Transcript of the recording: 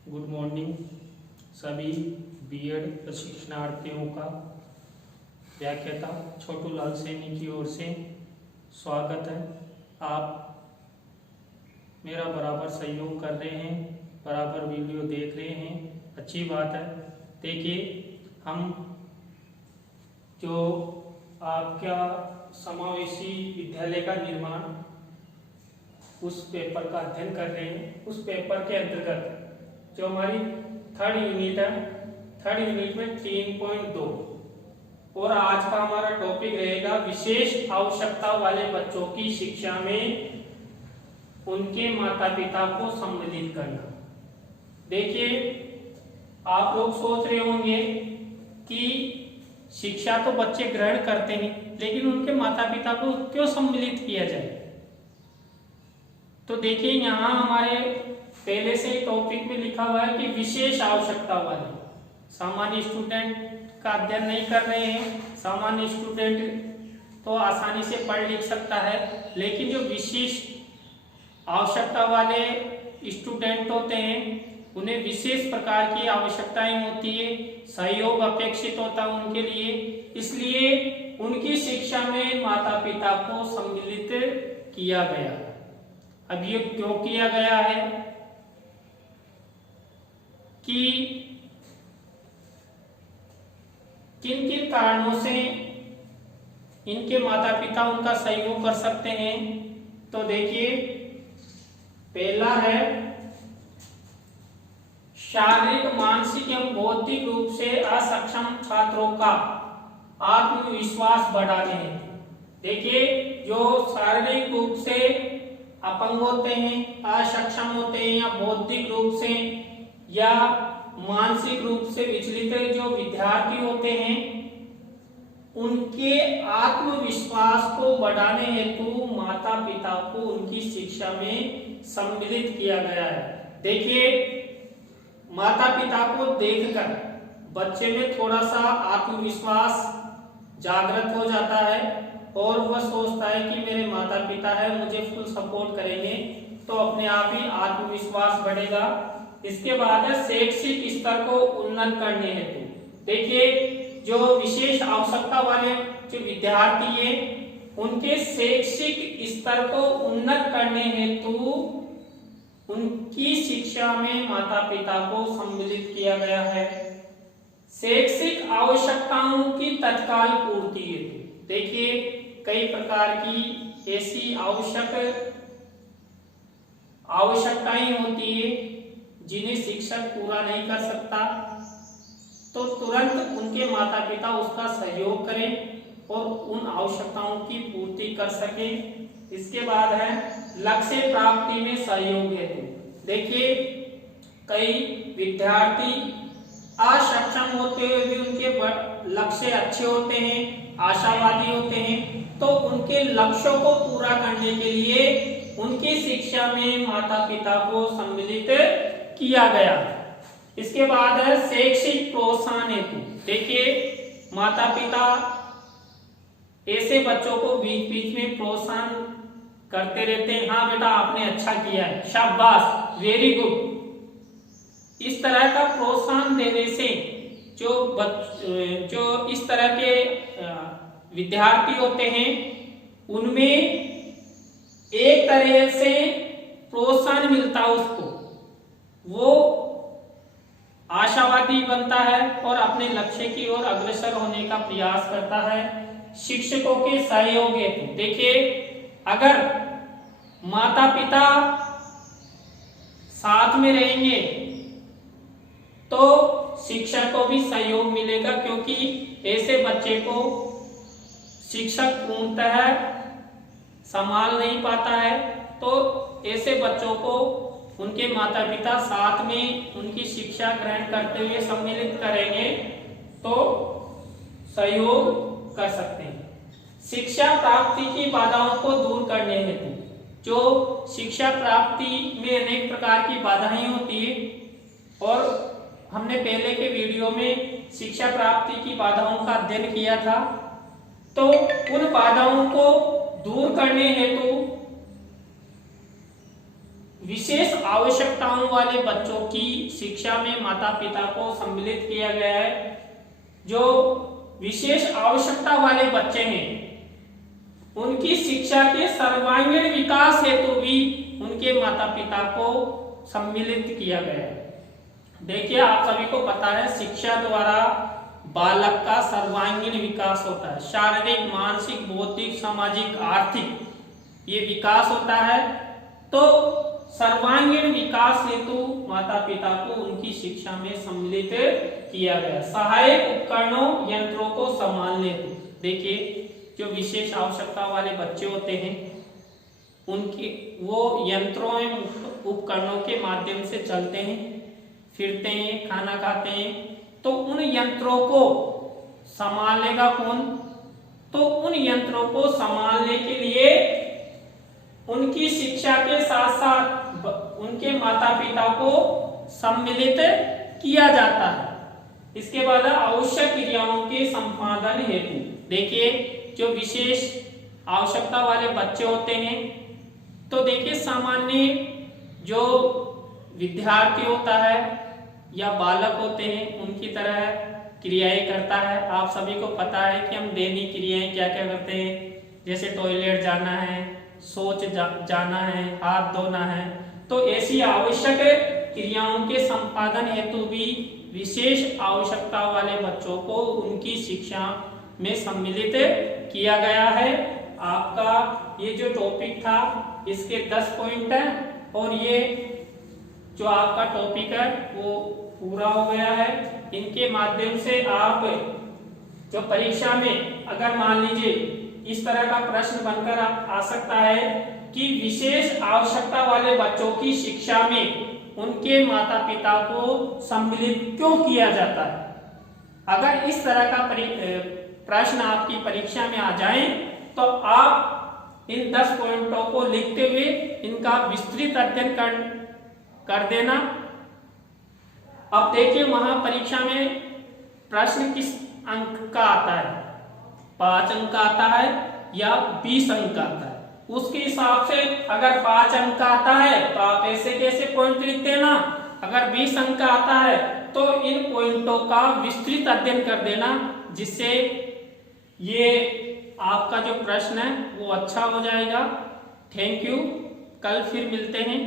Good morning सभी BEd प्रशिक्षणार्थियों का व्याख्याता छोटू लाल सैनी की ओर से स्वागत है। आप मेरा बराबर सहयोग कर रहे हैं, बराबर वीडियो देख रहे हैं, अच्छी बात है। देखिए, हम जो आपका समावेशी विद्यालय का निर्माण उस पेपर का अध्ययन कर रहे हैं। उस पेपर के अंतर्गत जो हमारी थर्ड यूनिट है, थर्ड यूनिट में 3.2 और आज का हमारा टॉपिक रहेगा विशेष आवश्यकता वाले बच्चों की शिक्षा में उनके माता पिता को सम्मिलित करना। देखिए, आप लोग सोच रहे होंगे कि शिक्षा तो बच्चे ग्रहण करते हैं, लेकिन उनके माता पिता को क्यों सम्मिलित किया जाए। तो देखिए, यहाँ हमारे पहले से ही टॉपिक में लिखा हुआ है कि विशेष आवश्यकता वाले। सामान्य स्टूडेंट का अध्ययन नहीं कर रहे हैं। सामान्य स्टूडेंट तो आसानी से पढ़ लिख सकता है, लेकिन जो विशेष आवश्यकता वाले स्टूडेंट होते हैं उन्हें विशेष प्रकार की आवश्यकताएं होती है, सहयोग अपेक्षित होता है उनके लिए। इसलिए उनकी शिक्षा में माता पिता को सम्मिलित किया गया। अब ये क्यों किया गया है कि किन किन कारणों से इनके माता पिता उनका सहयोग कर सकते हैं। तो देखिए, पहला है शारीरिक, मानसिक एवं बौद्धिक रूप से असक्षम छात्रों का आत्मविश्वास बढ़ाने हैं। देखिए, जो शारीरिक रूप से अपंग होते हैं, असक्षम होते हैं, या बौद्धिक रूप से या मानसिक रूप से विचलित जो विद्यार्थी होते हैं, उनके आत्मविश्वास को बढ़ाने हेतु माता पिता को उनकी शिक्षा में सम्मिलित किया गया है। देखिए, माता पिता को देखकर बच्चे में थोड़ा सा आत्मविश्वास जागृत हो जाता है और वह सोचता है कि मेरे माता पिता है, मुझे फुल सपोर्ट करेंगे, तो अपने आप ही आत्मविश्वास बढ़ेगा। इसके बाद है शैक्षिक स्तर को उन्नत करने हेतु। देखिए, जो विशेष आवश्यकता वाले जो विद्यार्थी है उनके शैक्षिक स्तर को उन्नत करने हेतु उनकी शिक्षा में माता पिता को सम्मिलित किया गया है। शैक्षिक आवश्यकताओं की तत्काल पूर्ति हेतु। देखिए, कई प्रकार की ऐसी आवश्यकताएं होती है जिन्हें शिक्षक पूरा नहीं कर सकता, तो तुरंत उनके माता पिता उसका सहयोग करें और उन आवश्यकताओं की पूर्ति कर सके। इसके बाद है लक्ष्य प्राप्ति में सहयोग हेतु। देखिए, कई विद्यार्थी असक्षम होते हुए भी उनके लक्ष्य अच्छे होते हैं, आशावादी होते हैं, तो उनके लक्ष्यों को पूरा करने के लिए उनकी शिक्षा में माता पिता को सम्मिलित किया गया। इसके बाद है शैक्षिक प्रोत्साहन हेतु। देखिए, माता पिता ऐसे बच्चों को बीच बीच में प्रोत्साहन करते रहते हैं। हाँ बेटा, आपने अच्छा किया है, शाबाश, वेरी गुड। इस तरह का प्रोत्साहन देने से जो इस तरह के विद्यार्थी होते हैं उनमें एक तरह से प्रोत्साहन मिलता है, उसको वो आशावादी बनता है और अपने लक्ष्य की ओर अग्रसर होने का प्रयास करता है। शिक्षकों के सहयोग हेतु। देखिए, अगर माता पिता साथ में रहेंगे तो शिक्षक को भी सहयोग मिलेगा, क्योंकि ऐसे बच्चे को शिक्षक पूर्णतः संभाल नहीं पाता है, तो ऐसे बच्चों को उनके माता पिता साथ में उनकी शिक्षा ग्रहण करते हुए सम्मिलित करेंगे तो सहयोग कर सकते हैं। शिक्षा प्राप्ति की बाधाओं को दूर करने हेतु। जो शिक्षा प्राप्ति में अनेक प्रकार की बाधाएं होती है और हमने पहले के वीडियो में शिक्षा प्राप्ति की बाधाओं का अध्ययन किया था, तो उन बाधाओं को दूर करने हेतु विशेष आवश्यकताओं वाले बच्चों की शिक्षा में माता पिता को सम्मिलित किया गया है। जो विशेष आवश्यकता वाले बच्चे हैं उनकी शिक्षा के सर्वांगीण विकास हेतु भी उनके माता पिता को सम्मिलित किया गया है। देखिए, आप सभी को पता है शिक्षा द्वारा बालक का सर्वांगीण विकास होता है। शारीरिक, मानसिक, बौद्धिक, सामाजिक, आर्थिक ये विकास होता है। तो सर्वांगीण विकास हेतु माता पिता को उनकी शिक्षा में सम्मिलित किया गया। सहायक उपकरणों, यंत्रों को संभालने हेतु, देखिए जो विशेष आवश्यकता वाले बच्चे होते हैं उनके वो यंत्रों एवं उपकरणों के माध्यम से चलते हैं, फिरते हैं, खाना खाते हैं। तो उन यंत्रों को संभालेगा कौन? तो उन यंत्रों को संभालने के लिए उनकी शिक्षा के साथ साथ उनके माता पिता को सम्मिलित किया जाता है। इसके बाद आवश्यक क्रियाओं के संपादन हेतु, देखिए जो विशेष आवश्यकता वाले बच्चे होते हैं तो देखिए सामान्य जो विद्यार्थी होता है या बालक होते हैं उनकी तरह क्रियाएं करता है। आप सभी को पता है कि हम दैनिक क्रियाएं क्या क्या करते हैं, जैसे टॉयलेट जाना है, शौच जाना है, हाथ धोना है। तो ऐसी आवश्यक क्रियाओं के संपादन हेतु भी विशेष आवश्यकता वाले बच्चों को उनकी शिक्षा में सम्मिलित किया गया है। आपका ये जो टॉपिक था इसके 10 पॉइंट है और ये जो आपका टॉपिक है वो पूरा हो गया है। इनके माध्यम से आप जो परीक्षा में अगर मान लीजिए इस तरह का प्रश्न बनकर आ सकता है कि विशेष आवश्यकता वाले बच्चों की शिक्षा में उनके माता पिता को सम्मिलित क्यों किया जाता है। अगर इस तरह का प्रश्न आपकी परीक्षा में आ जाए तो आप इन 10 पॉइंटों को लिखते हुए इनका विस्तृत अध्ययन कर देना। अब देखिए वहां परीक्षा में प्रश्न किस अंक का आता है, 5 अंक का आता है या 20 अंक का आता है। उसके हिसाब से अगर 5 अंक का आता है तो आप ऐसे कैसे पॉइंट लिख देना, अगर 20 अंक का आता है तो इन पॉइंटों का विस्तृत अध्ययन कर देना, जिससे ये आपका जो प्रश्न है वो अच्छा हो जाएगा। थैंक यू, कल फिर मिलते हैं।